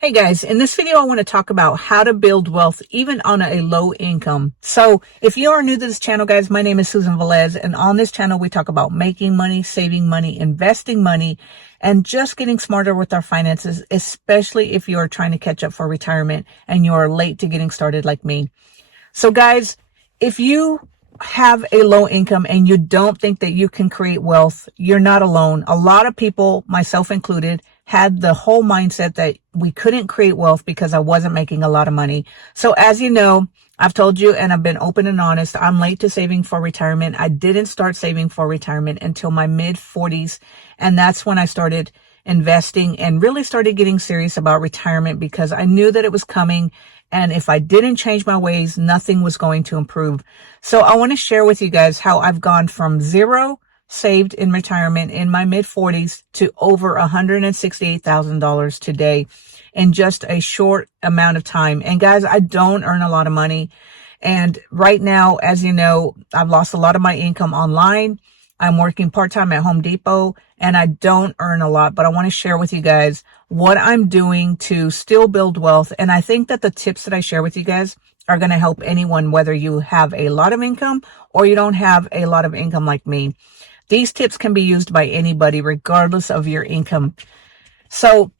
Hey guys, in this video I want to talk about how to build wealth even on a low income. So if you are new to this channel, guys, my name is Susan Velez, and on this channel we talk about making money, saving money, investing money, and just getting smarter with our finances, especially if you are trying to catch up for retirement and you are late to getting started like me. So guys, if you have a low income and you don't think that you can create wealth, you're not alone. A lot of people, myself included, had the whole mindset that we couldn't create wealth because I wasn't making a lot of money. So as you know, I've told you and I've been open and honest, I'm late to saving for retirement. I didn't start saving for retirement until my mid 40s. And that's when I started investing and really started getting serious about retirement because I knew that it was coming. And if I didn't change my ways, nothing was going to improve. So I want to share with you guys how I've gone from zero saved in retirement in my mid 40s to over $168,000 today in just a short amount of time. And guys, I don't earn a lot of money. And right now, as you know, I've lost a lot of my income online. I'm working part-time at Home Depot and I don't earn a lot, but I want to share with you guys what I'm doing to still build wealth. And I think that the tips that I share with you guys are going to help anyone, whether you have a lot of income or you don't have a lot of income like me. These tips can be used by anybody, regardless of your income. So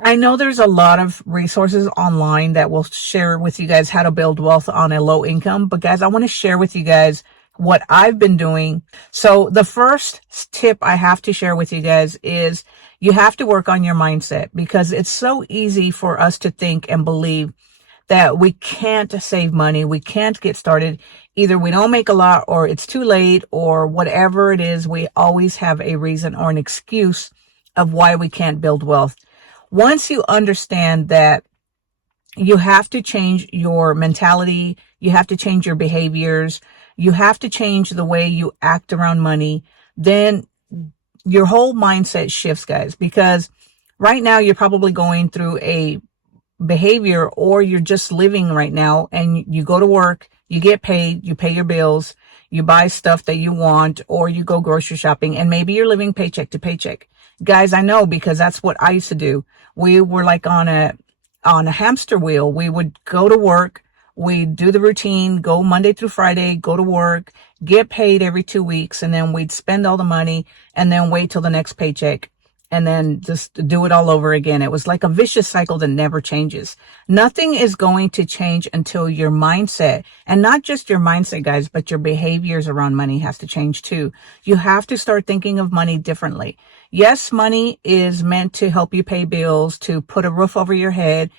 I know there's a lot of resources online that will share with you guys how to build wealth on a low income. But guys, I want to share with you guys what I've been doing. So the first tip I have to share with you guys is you have to work on your mindset, because it's so easy for us to think and believe that we can't save money. We can't get started. Either we don't make a lot or it's too late or whatever it is. We always have a reason or an excuse of why we can't build wealth. Once you understand that you have to change your mentality, you have to change your behaviors, you have to change the way you act around money, then your whole mindset shifts, guys, because right now you're probably going through a behavior, or you're just living right now and you go to work, you get paid, you pay your bills, you buy stuff that you want, or you go grocery shopping, and maybe you're living paycheck to paycheck. Guys, I know, because that's what I used to do. We were like on a hamster wheel. We would go to work, we'd do the routine, go Monday through Friday, go to work, get paid every 2 weeks, and then we'd spend all the money and then wait till the next paycheck and then just do it all over again. It was like a vicious cycle that never changes. Nothing is going to change until your mindset, and not just your mindset, guys, but your behaviors around money has to change too. You have to start thinking of money differently. Yes, money is meant to help you pay bills, to put a roof over your head,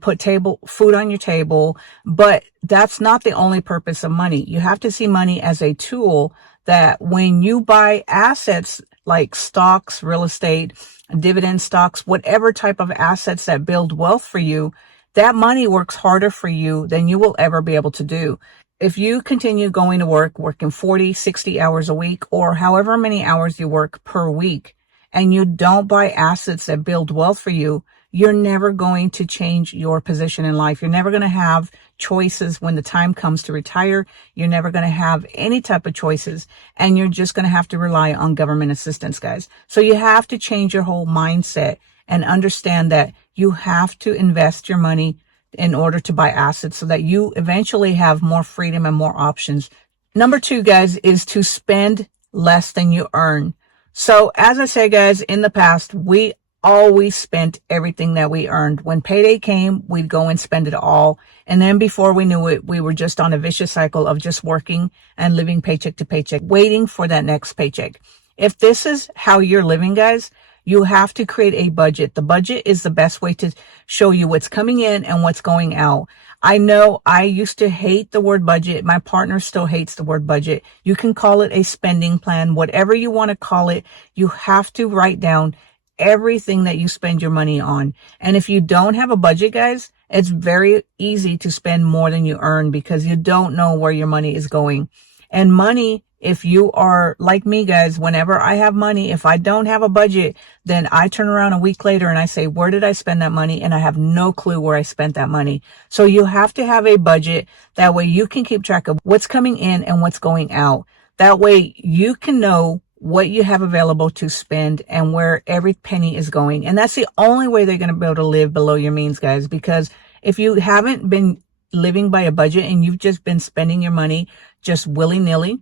put food on your table, but that's not the only purpose of money. You have to see money as a tool that when you buy assets like stocks, real estate, dividend stocks, whatever type of assets that build wealth for you, that money works harder for you than you will ever be able to do. If you continue going to work, working 40, 60 hours a week, or however many hours you work per week, and you don't buy assets that build wealth for you, you're never going to change your position in life. You're never going to have choices when the time comes to retire. You're never going to have any type of choices, and you're just going to have to rely on government assistance, guys. So you have to change your whole mindset and understand that you have to invest your money in order to buy assets so that you eventually have more freedom and more options. Number 2, guys, is to spend less than you earn. So as I say, guys, in the past, we always spent everything that we earned. When payday came, we'd go and spend it all. And then before we knew it, we were just on a vicious cycle of just working and living paycheck to paycheck, waiting for that next paycheck. If this is how you're living, guys, you have to create a budget. The budget is the best way to show you what's coming in and what's going out. I know I used to hate the word budget. My partner still hates the word budget. You can call it a spending plan, whatever you want to call it. You have to write down everything that you spend your money on. And if you don't have a budget, guys, it's very easy to spend more than you earn because you don't know where your money is going. And money, if you are like me, guys, whenever I have money, if I don't have a budget, then I turn around a week later and I say, where did I spend that money? And I have no clue where I spent that money. So you have to have a budget. That way you can keep track of what's coming in and what's going out. That way you can know what you have available to spend and where every penny is going. And that's the only way they're going to be able to live below your means, guys, because if you haven't been living by a budget and you've just been spending your money just willy-nilly,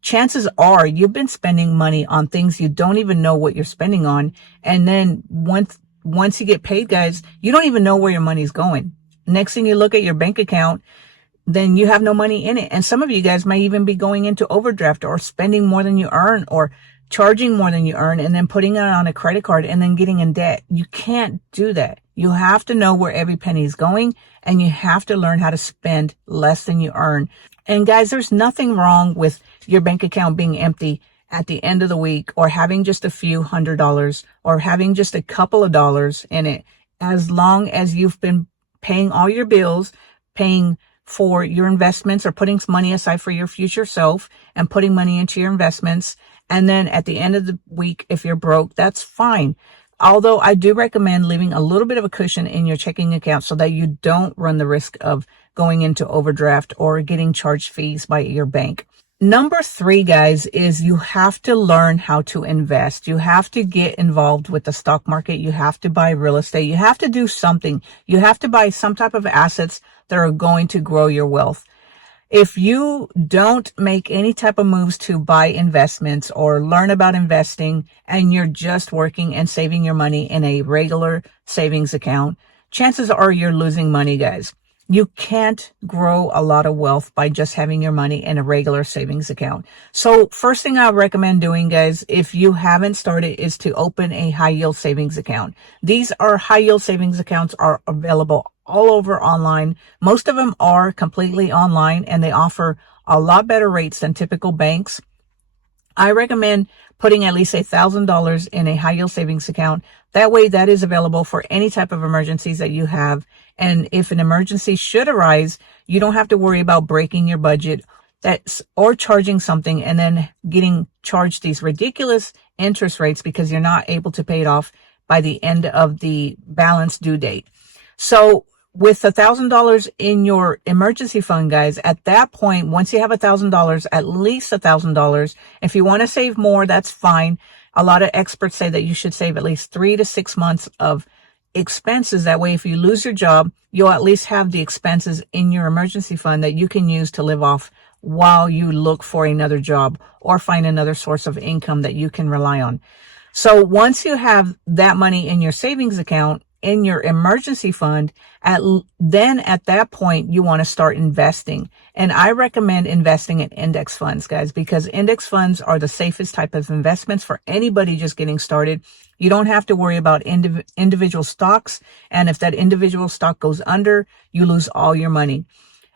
chances are you've been spending money on things you don't even know what you're spending on. And then once you get paid, guys, you don't even know where your money's going. Next thing you look at your bank account, then you have no money in it. And some of you guys might even be going into overdraft or spending more than you earn or charging more than you earn and then putting it on a credit card and then getting in debt. You can't do that. You have to know where every penny is going, and you have to learn how to spend less than you earn. And guys, there's nothing wrong with your bank account being empty at the end of the week or having just a few $100s or having just a couple of dollars in it, as long as you've been paying all your bills, paying for your investments or putting some money aside for your future self and putting money into your investments. And then at the end of the week, if you're broke, that's fine. Although I do recommend leaving a little bit of a cushion in your checking account so that you don't run the risk of going into overdraft or getting charged fees by your bank. Number 3, guys, is you have to learn how to invest. You have to get involved with the stock market. You have to buy real estate. You have to do something. You have to buy some type of assets that are going to grow your wealth. If you don't make any type of moves to buy investments or learn about investing and you're just working and saving your money in a regular savings account, chances are you're losing money, guys. You can't grow a lot of wealth by just having your money in a regular savings account. So first thing I recommend doing, guys, if you haven't started, is to open a high yield savings account. These are high yield savings accounts are available all over online. Most of them are completely online and they offer a lot better rates than typical banks. I recommend putting at least $1,000 in a high yield savings account. That way that is available for any type of emergencies that you have. And if an emergency should arise, you don't have to worry about breaking your budget or charging something and then getting charged these ridiculous interest rates because you're not able to pay it off by the end of the balance due date. So with $1,000 in your emergency fund, guys, at that point, once you have $1,000, at least $1,000, if you want to save more, that's fine. A lot of experts say that you should save at least 3 to 6 months of expenses. That way, if you lose your job, you'll at least have the expenses in your emergency fund that you can use to live off while you look for another job or find another source of income that you can rely on. So once you have that money in your savings account, in your emergency fund, then at that point, you want to start investing. And I recommend investing in index funds, guys, because index funds are the safest type of investments for anybody just getting started. You don't have to worry about individual stocks. And if that individual stock goes under, you lose all your money.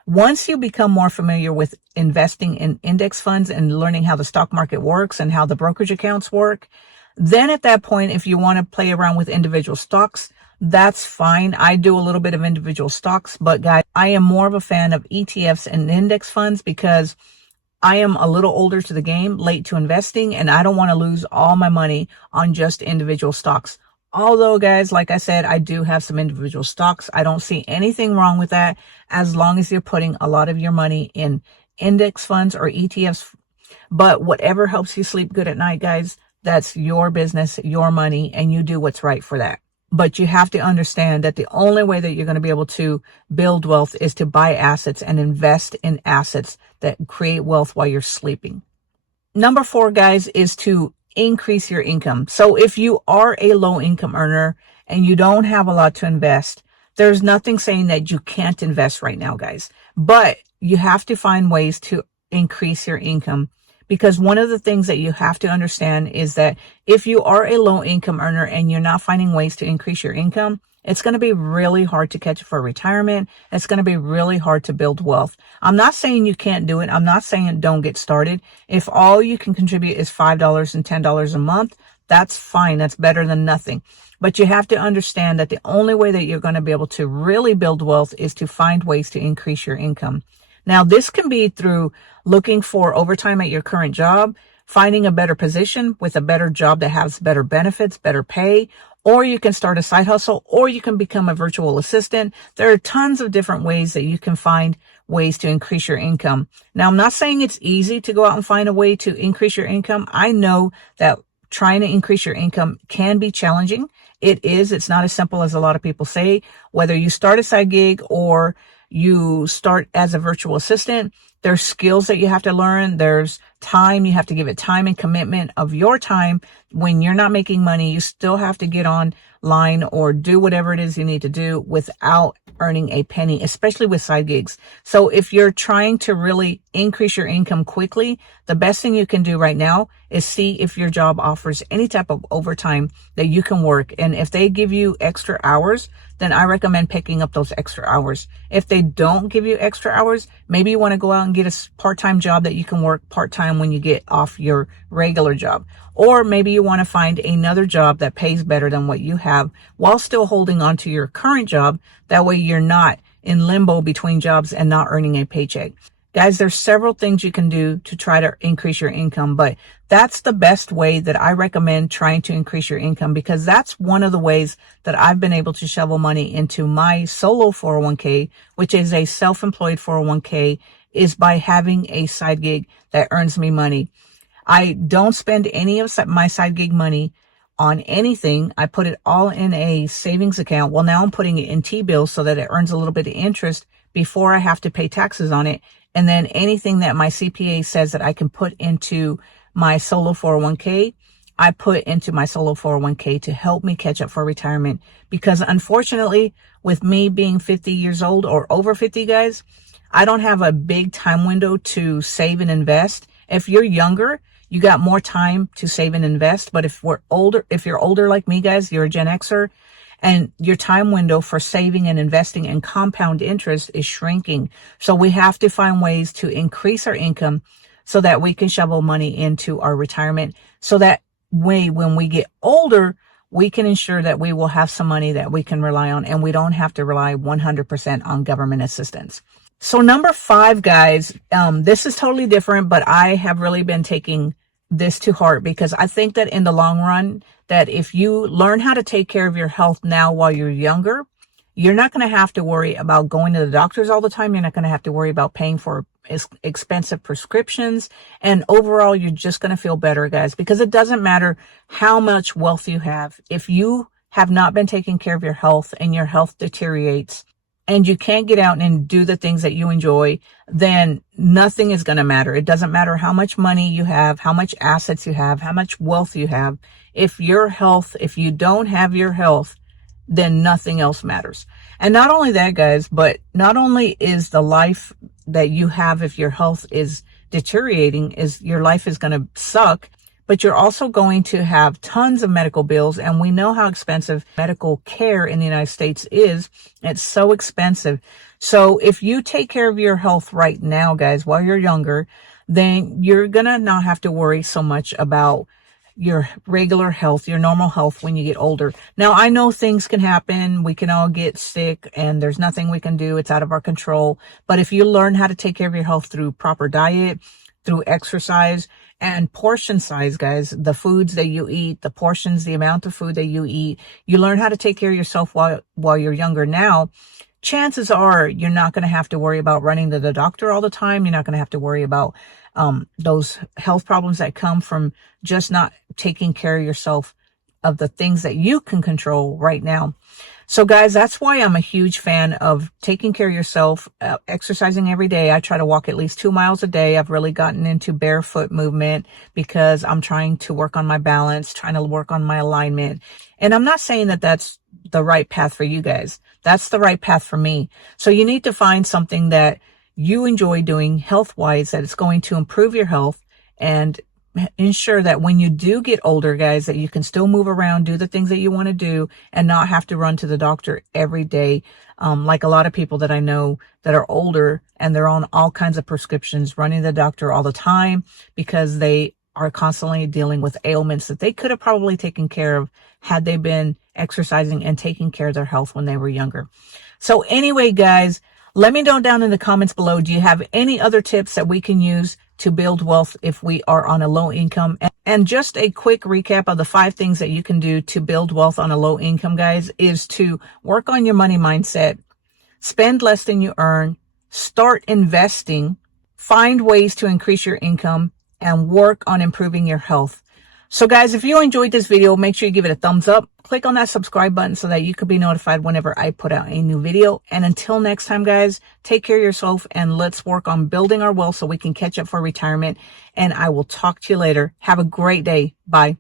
Once you become more familiar with investing in index funds and learning how the stock market works and how the brokerage accounts work, then at that point, if you want to play around with individual stocks, that's fine. I do a little bit of individual stocks, but guys, I am more of a fan of ETFs and index funds because I am a little older to the game, late to investing, and I don't want to lose all my money on just individual stocks. Although, guys, like I said, I do have some individual stocks. I don't see anything wrong with that as long as you're putting a lot of your money in index funds or ETFs. But whatever helps you sleep good at night, guys, that's your business, your money, and you do what's right for that. But you have to understand that the only way that you're going to be able to build wealth is to buy assets and invest in assets that create wealth while you're sleeping. Number 4, guys, is to increase your income. So if you are a low income earner and you don't have a lot to invest, there's nothing saying that you can't invest right now, guys. But you have to find ways to increase your income. Because one of the things that you have to understand is that if you are a low income earner and you're not finding ways to increase your income, it's going to be really hard to catch for retirement. It's going to be really hard to build wealth. I'm not saying you can't do it. I'm not saying don't get started. If all you can contribute is $5 and $10 a month, that's fine. That's better than nothing. But you have to understand that the only way that you're going to be able to really build wealth is to find ways to increase your income. Now, this can be through looking for overtime at your current job, finding a better position with a better job that has better benefits, better pay, or you can start a side hustle, or you can become a virtual assistant. There are tons of different ways that you can find ways to increase your income. Now, I'm not saying it's easy to go out and find a way to increase your income. I know that trying to increase your income can be challenging. It is. It's not as simple as a lot of people say. Whether you start a side gig or you start as a virtual assistant, there's skills that you have to learn. There's time. You have to give it time and commitment of your time. When you're not making money, you still have to get online or do whatever it is you need to do without earning a penny, especially with side gigs. So if you're trying to really increase your income quickly, the best thing you can do right now is see if your job offers any type of overtime that you can work. And if they give you extra hours, then I recommend picking up those extra hours. If they don't give you extra hours, maybe you want to go out and get a part-time job that you can work part-time when you get off your regular job. Or maybe you want to find another job that pays better than what you have while still holding on to your current job. That way you're not in limbo between jobs and not earning a paycheck. Guys, there's several things you can do to try to increase your income, but that's the best way that I recommend trying to increase your income, because that's one of the ways that I've been able to shovel money into my solo 401k, which is a self-employed 401k, is by having a side gig that earns me money. I don't spend any of my side gig money on anything. I put it all in a savings account. Well, now I'm putting it in T-bills so that it earns a little bit of interest before I have to pay taxes on it. And then anything that my CPA says that I can put into my solo 401k, I put into my solo 401k to help me catch up for retirement. Because unfortunately, with me being 50 years old or over 50, guys, I don't have a big time window to save and invest. If you're younger, you got more time to save and invest. But if you're older like me, guys, you're a Gen Xer, and your time window for saving and investing and compound interest is shrinking. So we have to find ways to increase our income so that we can shovel money into our retirement. So that way, when we get older, we can ensure that we will have some money that we can rely on, and we don't have to rely 100% on government assistance. So number 5, guys, this is totally different, but I have really been taking this to heart, because I think that in the long run, that if you learn how to take care of your health now while you're younger, you're not going to have to worry about going to the doctors all the time. You're not going to have to worry about paying for expensive prescriptions. And overall, you're just going to feel better, guys, because it doesn't matter how much wealth you have. If you have not been taking care of your health and your health deteriorates, and you can't get out and do the things that you enjoy, then nothing is going to matter. It doesn't matter how much money you have, how much assets you have, how much wealth you have. If you don't have your health, then nothing else matters. And not only that, guys, but not only is the life that you have, if your health is deteriorating, is your life is going to suck, but you're also going to have tons of medical bills. And we know how expensive medical care in the United States is. It's so expensive. So if you take care of your health right now, guys, while you're younger, then you're going to not have to worry so much about your regular health, your normal health when you get older. Now, I know things can happen. We can all get sick and there's nothing we can do. It's out of our control. But if you learn how to take care of your health through proper diet, through exercise, and portion size, guys, the foods that you eat, the portions, the amount of food that you eat, you learn how to take care of yourself while you're younger now, chances are you're not going to have to worry about running to the doctor all the time. You're not going to have to worry about those health problems that come from just not taking care of yourself, of the things that you can control right now. So guys, that's why I'm a huge fan of taking care of yourself, exercising every day. I try to walk at least 2 miles a day. I've really gotten into barefoot movement because I'm trying to work on my balance, trying to work on my alignment. And I'm not saying that that's the right path for you guys. That's the right path for me. So you need to find something that you enjoy doing health-wise, that it's going to improve your health and ensure that when you do get older, guys, that you can still move around, do the things that you want to do, and not have to run to the doctor every day. Like a lot of people that I know that are older and they're on all kinds of prescriptions, running to the doctor all the time because they are constantly dealing with ailments that they could have probably taken care of had they been exercising and taking care of their health when they were younger. So anyway, guys, let me know down in the comments below, do you have any other tips that we can use to build wealth if we are on a low income? And just a quick recap of the 5 things that you can do to build wealth on a low income, guys, is to work on your money mindset, spend less than you earn, start investing, find ways to increase your income, and work on improving your health. So guys, if you enjoyed this video, make sure you give it a thumbs up. Click on that subscribe button so that you can be notified whenever I put out a new video. And until next time, guys, take care of yourself and let's work on building our wealth so we can catch up for retirement. And I will talk to you later. Have a great day. Bye.